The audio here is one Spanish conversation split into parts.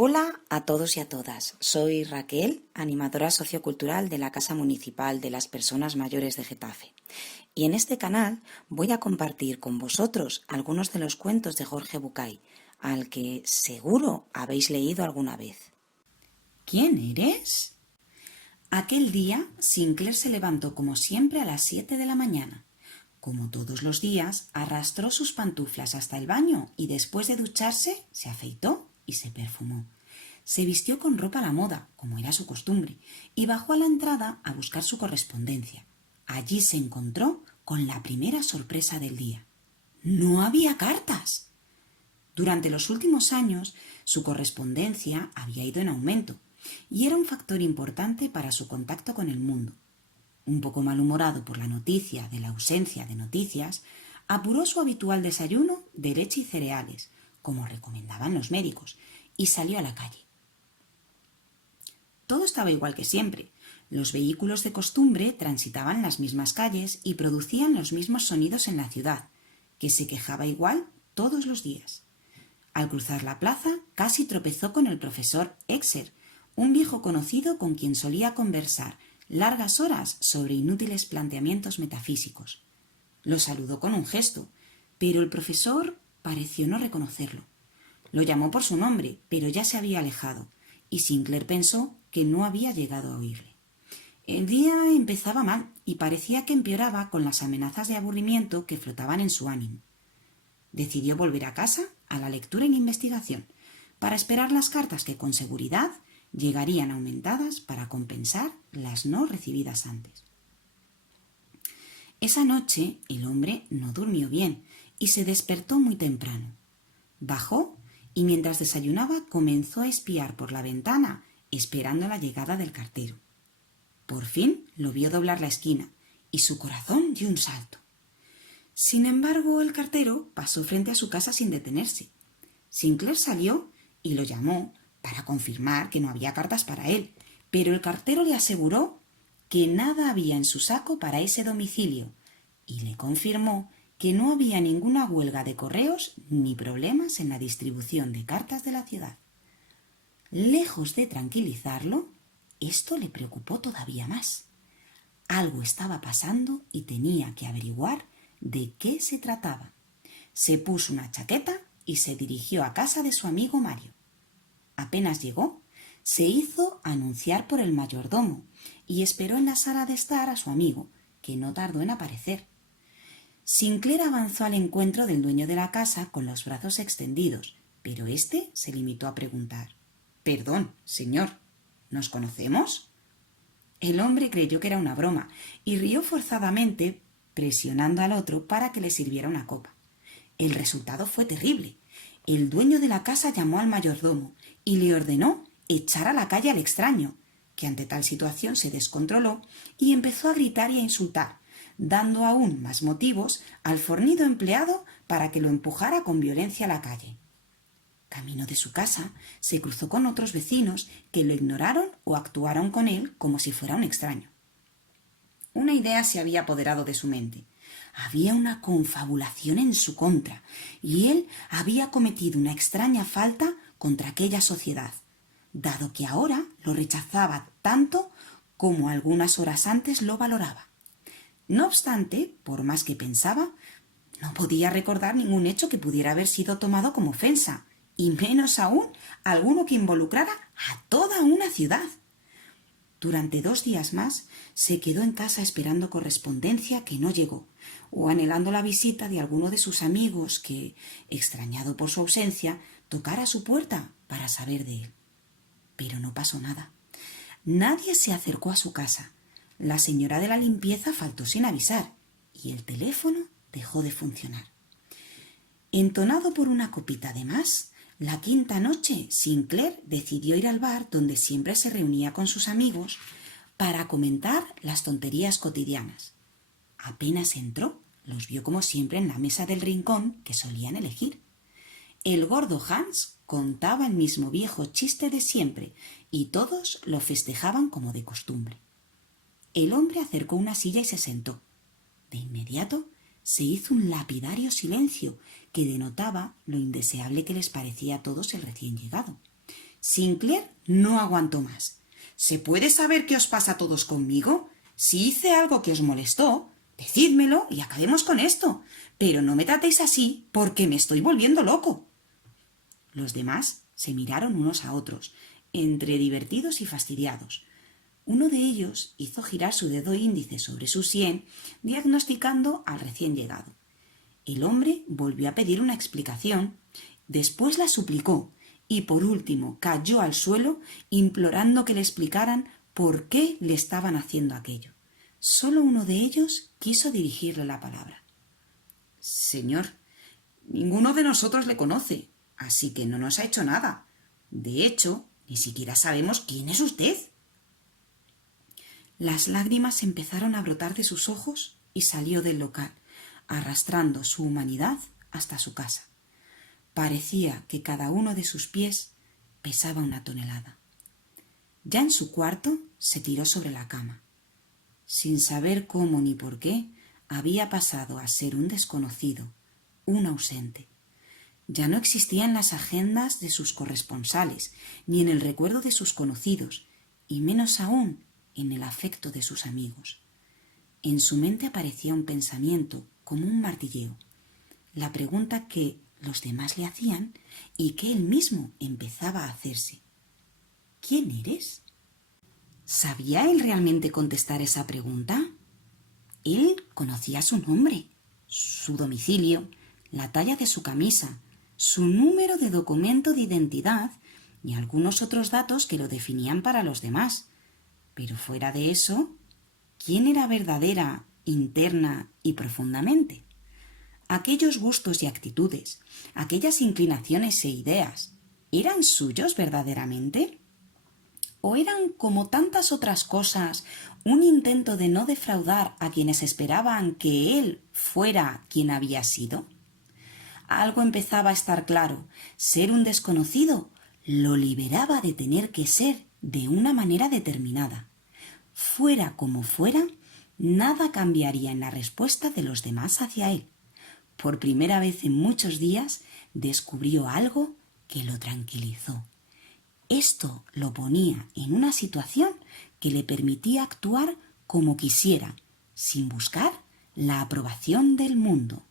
Hola a todos y a todas, soy Raquel, animadora sociocultural de la Casa Municipal de las Personas Mayores de Getafe. Y en este canal voy a compartir con vosotros algunos de los cuentos de Jorge Bucay, al que seguro habéis leído alguna vez. ¿Quién eres? Aquel día, Sinclair se levantó como siempre a las 7 de la mañana. Como todos los días, arrastró sus pantuflas hasta el baño y después de ducharse, se afeitó y se perfumó. Se vistió con ropa a la moda, como era su costumbre, y bajó a la entrada a buscar su correspondencia. Allí se encontró con la primera sorpresa del día. ¡No había cartas! Durante los últimos años, su correspondencia había ido en aumento y era un factor importante para su contacto con el mundo. Un poco malhumorado por la noticia de la ausencia de noticias, apuró su habitual desayuno de leche y cereales, como recomendaban los médicos, y salió a la calle. Todo estaba igual que siempre. Los vehículos de costumbre transitaban las mismas calles y producían los mismos sonidos en la ciudad, que se quejaba igual todos los días. Al cruzar la plaza, casi tropezó con el profesor Exer, un viejo conocido con quien solía conversar largas horas sobre inútiles planteamientos metafísicos. Lo saludó con un gesto, pero el profesor pareció no reconocerlo. Lo llamó por su nombre, pero ya se había alejado, y Sinclair pensó que no había llegado a oírle. El día empezaba mal y parecía que empeoraba con las amenazas de aburrimiento que flotaban en su ánimo. Decidió volver a casa, a la lectura y la investigación, para esperar las cartas que con seguridad llegarían aumentadas para compensar las no recibidas antes. Esa noche el hombre no durmió bien y se despertó muy temprano. Bajó y mientras desayunaba comenzó a espiar por la ventana esperando la llegada del cartero. Por fin lo vio doblar la esquina y su corazón dio un salto. Sin embargo, el cartero pasó frente a su casa sin detenerse. Sinclair salió y lo llamó para confirmar que no había cartas para él, pero el cartero le aseguró que nada había en su saco para ese domicilio y le confirmó que no había ninguna huelga de correos ni problemas en la distribución de cartas de la ciudad. Lejos de tranquilizarlo, esto le preocupó todavía más. Algo estaba pasando y tenía que averiguar de qué se trataba. Se puso una chaqueta y se dirigió a casa de su amigo Mario. Apenas llegó, se hizo anunciar por el mayordomo y esperó en la sala de estar a su amigo, que no tardó en aparecer. Sinclair avanzó al encuentro del dueño de la casa con los brazos extendidos, pero éste se limitó a preguntar: «Perdón, señor, ¿nos conocemos?» El hombre creyó que era una broma y rió forzadamente, presionando al otro para que le sirviera una copa. El resultado fue terrible. El dueño de la casa llamó al mayordomo y le ordenó echar a la calle al extraño, que ante tal situación se descontroló y empezó a gritar y a insultar, dando aún más motivos al fornido empleado para que lo empujara con violencia a la calle. Camino de su casa, se cruzó con otros vecinos que lo ignoraron o actuaron con él como si fuera un extraño. Una idea se había apoderado de su mente. Había una confabulación en su contra, y él había cometido una extraña falta contra aquella sociedad, dado que ahora lo rechazaba tanto como algunas horas antes lo valoraba. No obstante, por más que pensaba, no podía recordar ningún hecho que pudiera haber sido tomado como ofensa, y menos aún alguno que involucrara a toda una ciudad. Durante 2 días más se quedó en casa esperando correspondencia que no llegó, o anhelando la visita de alguno de sus amigos que, extrañado por su ausencia, tocara a su puerta para saber de él. Pero no pasó nada. Nadie se acercó a su casa. La señora de la limpieza faltó sin avisar y el teléfono dejó de funcionar. Entonado por una copita de más, la quinta noche Sinclair decidió ir al bar donde siempre se reunía con sus amigos para comentar las tonterías cotidianas. Apenas entró, los vio como siempre en la mesa del rincón que solían elegir. El gordo Hans contaba el mismo viejo chiste de siempre y todos lo festejaban como de costumbre. El hombre acercó una silla y se sentó. De inmediato se hizo un lapidario silencio que denotaba lo indeseable que les parecía a todos el recién llegado. Sinclair no aguantó más. ¿Se puede saber qué os pasa a todos conmigo? Si hice algo que os molestó, decídmelo y acabemos con esto. Pero no me tratéis así porque me estoy volviendo loco. Los demás se miraron unos a otros, entre divertidos y fastidiados. Uno de ellos hizo girar su dedo índice sobre su sien, diagnosticando al recién llegado. El hombre volvió a pedir una explicación, después la suplicó y por último cayó al suelo implorando que le explicaran por qué le estaban haciendo aquello. Solo uno de ellos quiso dirigirle la palabra. Señor, ninguno de nosotros le conoce, así que no nos ha hecho nada. De hecho, ni siquiera sabemos quién es usted. Las lágrimas empezaron a brotar de sus ojos y salió del local, arrastrando su humanidad hasta su casa. Parecía que cada uno de sus pies pesaba 1 tonelada. Ya en su cuarto se tiró sobre la cama. Sin saber cómo ni por qué, había pasado a ser un desconocido, un ausente. Ya no existía en las agendas de sus corresponsales, ni en el recuerdo de sus conocidos, y menos aún en el afecto de sus amigos. En su mente aparecía un pensamiento, como un martilleo, la pregunta que los demás le hacían y que él mismo empezaba a hacerse. ¿Quién eres? ¿Sabía él realmente contestar esa pregunta? Él conocía su nombre, su domicilio, la talla de su camisa, su número de documento de identidad y algunos otros datos que lo definían para los demás. Pero fuera de eso, ¿quién era verdadera, interna y profundamente? Aquellos gustos y actitudes, aquellas inclinaciones e ideas, ¿eran suyos verdaderamente? ¿O eran, como tantas otras cosas, un intento de no defraudar a quienes esperaban que él fuera quien había sido? Algo empezaba a estar claro: ser un desconocido lo liberaba de tener que ser de una manera determinada. Fuera como fuera, nada cambiaría en la respuesta de los demás hacia él. Por primera vez en muchos días descubrió algo que lo tranquilizó. Esto lo ponía en una situación que le permitía actuar como quisiera, sin buscar la aprobación del mundo.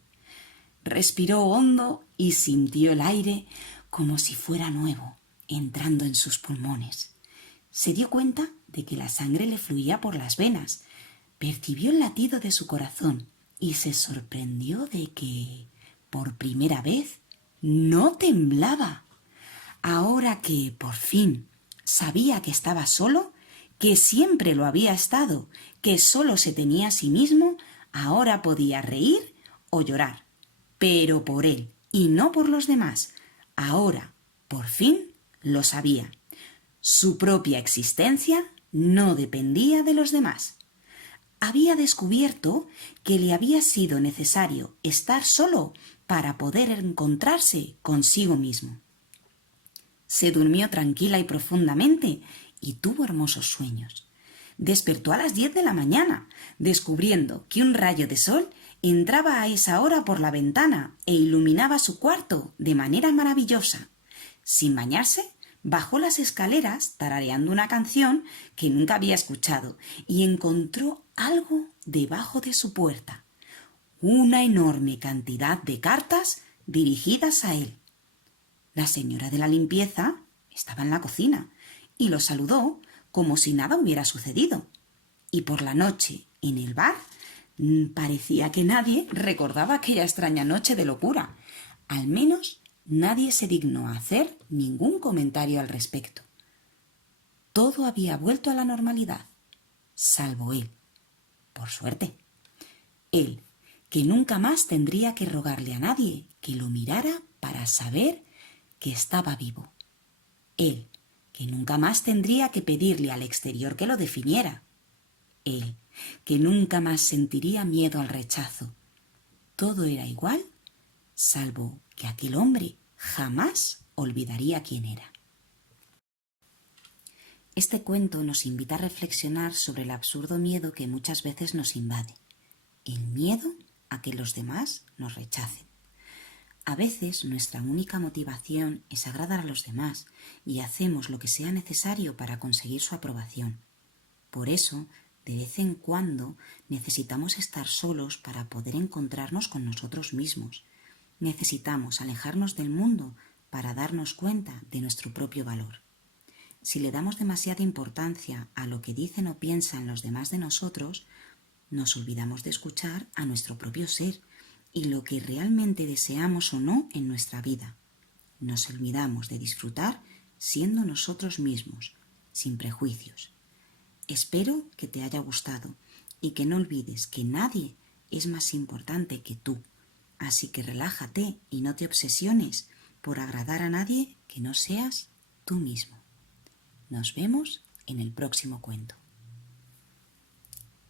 Respiró hondo y sintió el aire como si fuera nuevo, entrando en sus pulmones. Se dio cuenta de que la sangre le fluía por las venas, percibió el latido de su corazón y se sorprendió de que, por primera vez, no temblaba. Ahora que, por fin, sabía que estaba solo, que siempre lo había estado, que solo se tenía a sí mismo, ahora podía reír o llorar, pero por él y no por los demás. Ahora, por fin, lo sabía. Su propia existencia no dependía de los demás. Había descubierto que le había sido necesario estar solo para poder encontrarse consigo mismo. Se durmió tranquila y profundamente y tuvo hermosos sueños. Despertó a las 10 de la mañana, descubriendo que un rayo de sol entraba a esa hora por la ventana e iluminaba su cuarto de manera maravillosa. Sin bañarse, bajó las escaleras tarareando una canción que nunca había escuchado y encontró algo debajo de su puerta: una enorme cantidad de cartas dirigidas a él. La señora de la limpieza estaba en la cocina y lo saludó como si nada hubiera sucedido. Y por la noche, en el bar, parecía que nadie recordaba aquella extraña noche de locura. Al menos nadie se dignó a hacer ningún comentario al respecto. Todo había vuelto a la normalidad, salvo él, por suerte. Él, que nunca más tendría que rogarle a nadie que lo mirara para saber que estaba vivo. Él, que nunca más tendría que pedirle al exterior que lo definiera. Él, que nunca más sentiría miedo al rechazo. Todo era igual, salvo que aquel hombre jamás olvidaría quién era. Este cuento nos invita a reflexionar sobre el absurdo miedo que muchas veces nos invade. El miedo a que los demás nos rechacen. A veces nuestra única motivación es agradar a los demás y hacemos lo que sea necesario para conseguir su aprobación. Por eso, de vez en cuando, necesitamos estar solos para poder encontrarnos con nosotros mismos. Necesitamos alejarnos del mundo para darnos cuenta de nuestro propio valor. Si le damos demasiada importancia a lo que dicen o piensan los demás de nosotros, nos olvidamos de escuchar a nuestro propio ser y lo que realmente deseamos o no en nuestra vida. Nos olvidamos de disfrutar siendo nosotros mismos, sin prejuicios. Espero que te haya gustado y que no olvides que nadie es más importante que tú. Así que relájate y no te obsesiones por agradar a nadie que no seas tú mismo. Nos vemos en el próximo cuento.